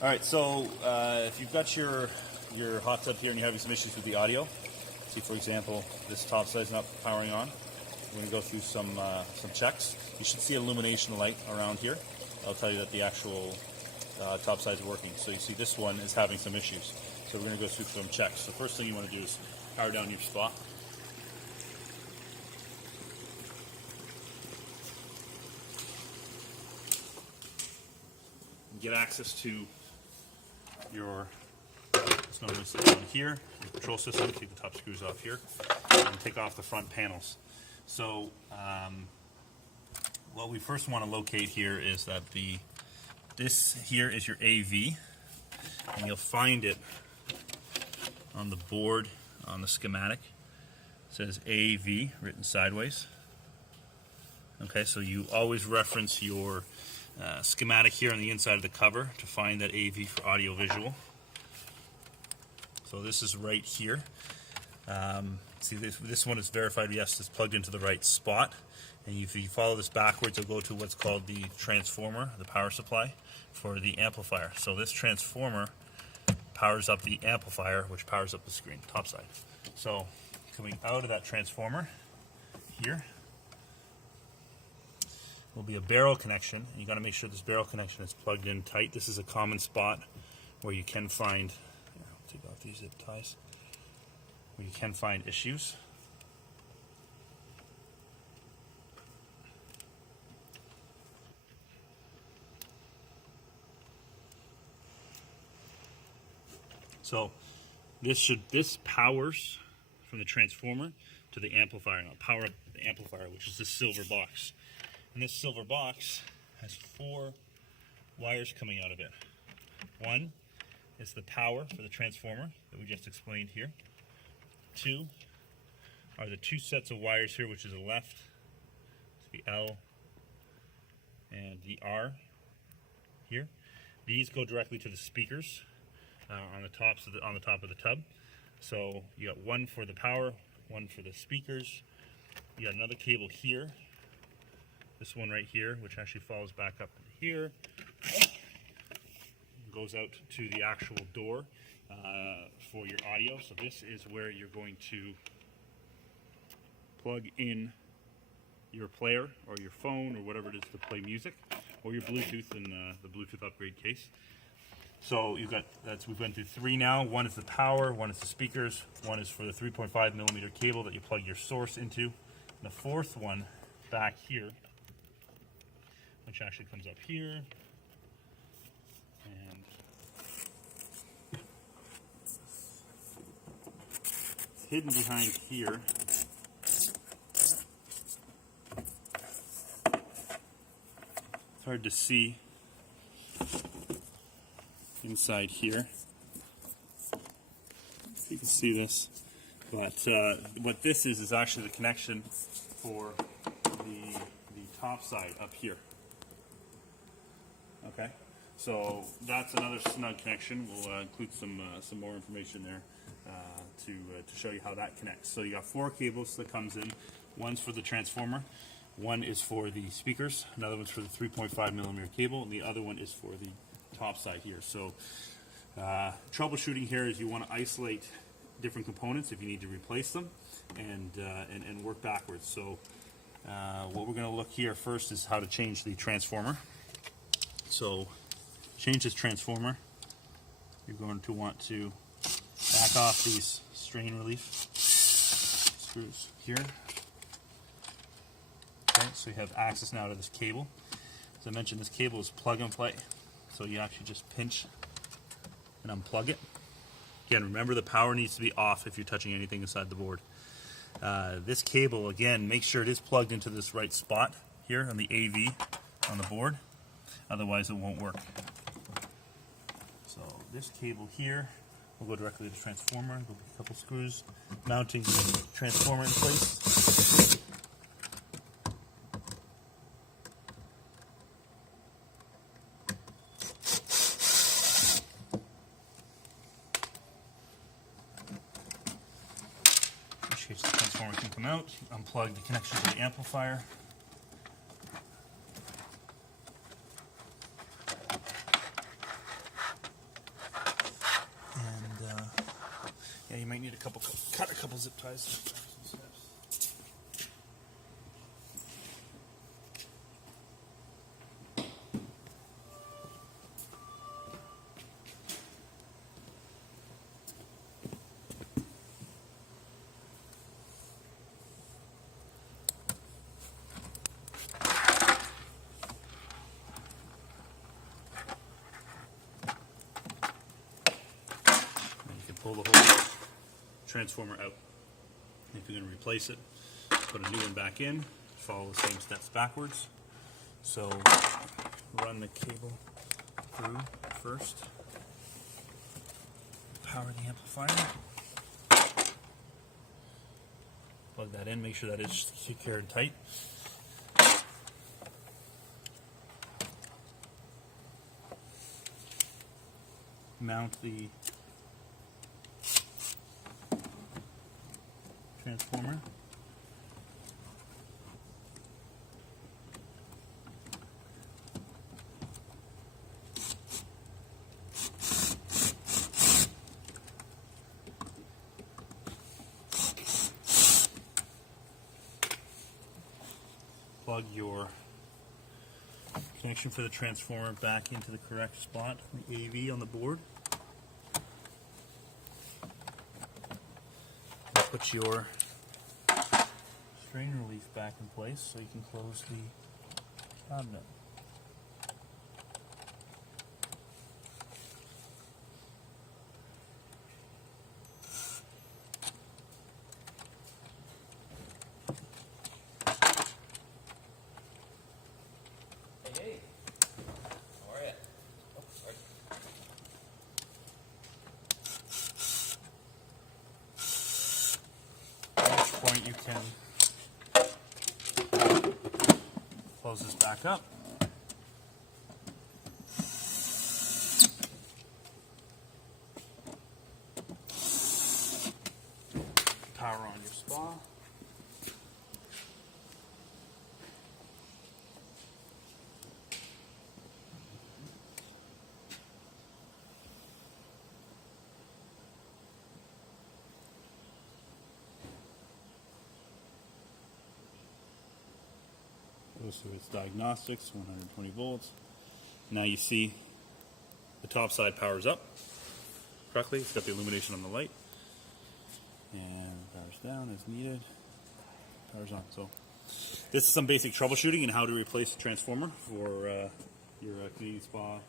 All right, so if you've got your hot tub here and you're having some issues with the audio, see for example this top side's not powering on. We're going to go through some checks. You should see an illumination light around here. I'll tell you that the actual top side's working. So you see this one is having some issues. So we're going to go through some checks. So first thing you want to do is power down your spa. Get access to your, it's normally sit down here, your control system, take the top screws off here, and take off the front panels. So what we first want to locate here is that this here is your AV, and you'll find it on the board on the schematic. It says AV written sideways. Okay, so you always reference your schematic here on the inside of the cover to find that AV for audio visual. So this is right here. See, this one is verified, yes, it's plugged into the right spot. And if you follow this backwards, you'll go to what's called the transformer, the power supply for the amplifier. So this transformer powers up the amplifier, which powers up the screen, top side. So coming out of that transformer here will be a barrel connection. You got to make sure this barrel connection is plugged in tight. This is a common spot where you can find, I'll take off these zip ties, where you can find issues. So this powers from the transformer to the amplifier. Now power up the amplifier, which is this silver box. And this silver box has 4 wires coming out of it. One is the power for the transformer that we just explained here. 2 are the 2 sets of wires here, which is the left, the L and the R here. These go directly to the speakers on the top of the tub. So you got one for the power, one for the speakers. You got another cable here. This one right here, which actually follows back up into here, goes out to the actual door for your audio. So this is where you're going to plug in your player or your phone or whatever it is to play music, or your Bluetooth in the Bluetooth upgrade case. So you've got, we've went through 3 now. One is the power, one is the speakers, one is for the 3.5 millimeter cable that you plug your source into. And the 4th one back here, which actually comes up here, and it's hidden behind here. It's hard to see inside here, if you can see this, but what this is actually the connection for the top side up here. Okay, so that's another snug connection. We'll include some more information there to show you how that connects. So you got 4 cables that comes in. One's for the transformer, one is for the speakers, another one's for the 3.5 millimeter cable, and the other one is for the top side here. So troubleshooting here is you want to isolate different components if you need to replace them, and work backwards. So what we're going to look here first is how to change the transformer. So change this transformer. You're going to want to back off these strain relief screws here. Okay, so you have access now to this cable. As I mentioned, this cable is plug and play. So you actually just pinch and unplug it. Again, remember the power needs to be off if you're touching anything inside the board. This cable, again, make sure it is plugged into this right spot here on the AV on the board. Otherwise it won't work. So this cable here will go directly to the transformer. There'll be a couple screws mounting the transformer in place. In which case the transformer can come out. Unplug the connection to the amplifier. cut a couple zip ties. Pull the whole transformer out. If you're going to replace it, put a new one back in, follow the same steps backwards. So run the cable through first, power the amplifier, plug that in, make sure that is secure and tight. Mount the transformer. Plug your connection for the transformer back into the correct spot, the AV on the board. Put your strain relief back in place so you can close the cabinet. Hey, how are you? Oh, sorry. At which point you can close this back up. Power on your spa. Goes through its diagnostics, 120 volts. Now you see the top side powers up correctly. It's got the illumination on the light. And powers down as needed. Powers on. So this is some basic troubleshooting and how to replace the transformer for your Canadian Spa